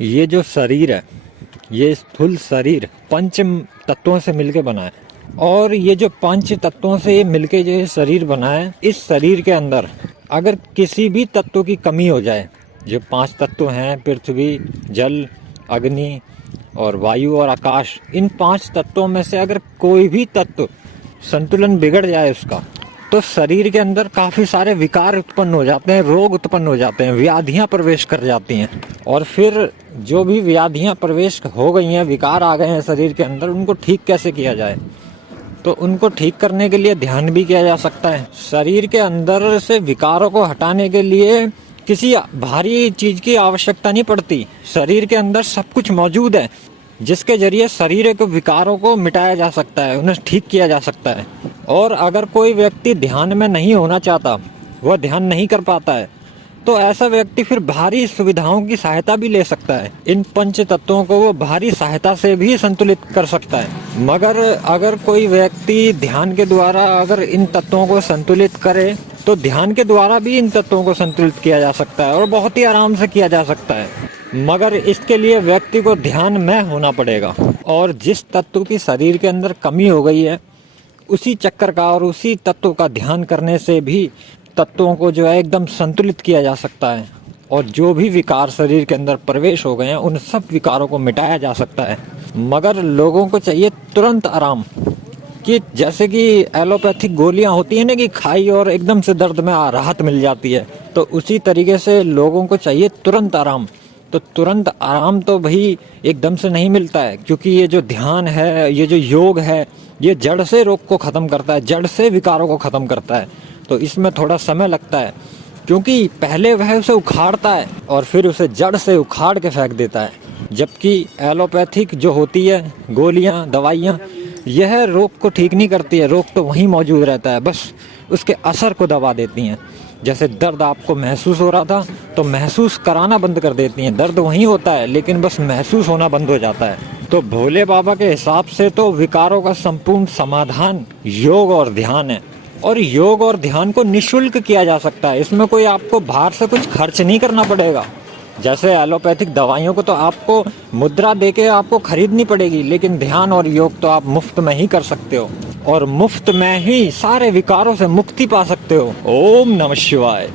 ये जो शरीर है, ये स्थूल शरीर पंच तत्वों से मिलके बना है। और ये जो पंच तत्वों से मिलके जो ये शरीर बना है, इस शरीर के अंदर अगर किसी भी तत्व की कमी हो जाए, जो 5 तत्व हैं पृथ्वी, जल, अग्नि और वायु और आकाश, इन 5 तत्वों में से अगर कोई भी तत्व संतुलन बिगड़ जाए उसका, तो शरीर के अंदर काफ़ी सारे विकार उत्पन्न हो जाते हैं, रोग उत्पन्न हो जाते हैं, व्याधियां प्रवेश कर जाती हैं। और फिर जो भी व्याधियां प्रवेश हो गई हैं, विकार आ गए हैं शरीर के अंदर, उनको ठीक कैसे किया जाए? तो उनको ठीक करने के लिए ध्यान भी किया जा सकता है। शरीर के अंदर से विकारों को हटाने के लिए किसी भारी चीज़ की आवश्यकता नहीं पड़ती। शरीर के अंदर सब कुछ मौजूद है, जिसके जरिए शरीर के विकारों को मिटाया जा सकता है, उन्हें ठीक किया जा सकता है। और अगर कोई व्यक्ति ध्यान में नहीं होना चाहता, वह ध्यान नहीं कर पाता है, तो ऐसा व्यक्ति फिर भारी सुविधाओं की सहायता भी ले सकता है। इन पंच तत्वों को वो भारी सहायता से भी संतुलित कर सकता है। मगर अगर कोई व्यक्ति ध्यान के द्वारा अगर इन तत्वों को संतुलित करे, तो ध्यान के द्वारा भी इन तत्वों को संतुलित किया जा सकता है और बहुत ही आराम से किया जा सकता है। मगर इसके लिए व्यक्ति को ध्यान में होना पड़ेगा। और जिस तत्व की शरीर के अंदर कमी हो गई है, उसी चक्कर का और उसी तत्व का ध्यान करने से भी तत्वों को जो है एकदम संतुलित किया जा सकता है। और जो भी विकार शरीर के अंदर प्रवेश हो गए हैं, उन सब विकारों को मिटाया जा सकता है। मगर लोगों को चाहिए तुरंत आराम, कि जैसे कि एलोपैथिक गोलियां होती है ना, कि खाई और एकदम से दर्द में राहत मिल जाती है, तो उसी तरीके से लोगों को चाहिए तुरंत आराम। तो तुरंत आराम तो भाई एकदम से नहीं मिलता है, क्योंकि ये जो ध्यान है, ये जो योग है, ये जड़ से रोग को ख़त्म करता है, जड़ से विकारों को ख़त्म करता है। तो इसमें थोड़ा समय लगता है, क्योंकि पहले वह उसे उखाड़ता है और फिर उसे जड़ से उखाड़ के फेंक देता है। जबकि एलोपैथिक जो होती है गोलियां, दवाइयां, यह रोग को ठीक नहीं करती है, रोग तो वहीं मौजूद रहता है, बस उसके असर को दबा देती हैं। जैसे दर्द आपको महसूस हो रहा था, तो महसूस कराना बंद कर देती हैं। दर्द वहीं होता है, लेकिन बस महसूस होना बंद हो जाता है। तो भोले बाबा के हिसाब से तो विकारों का संपूर्ण समाधान योग और ध्यान है। और योग और ध्यान को निःशुल्क किया जा सकता है, इसमें कोई आपको बाहर से कुछ खर्च नहीं करना पड़ेगा। जैसे एलोपैथिक दवाइयों को तो आपको मुद्रा देके आपको खरीदनी पड़ेगी, लेकिन ध्यान और योग तो आप मुफ्त में ही कर सकते हो, और मुफ्त में ही सारे विकारों से मुक्ति पा सकते हो। ओम नमः शिवाय।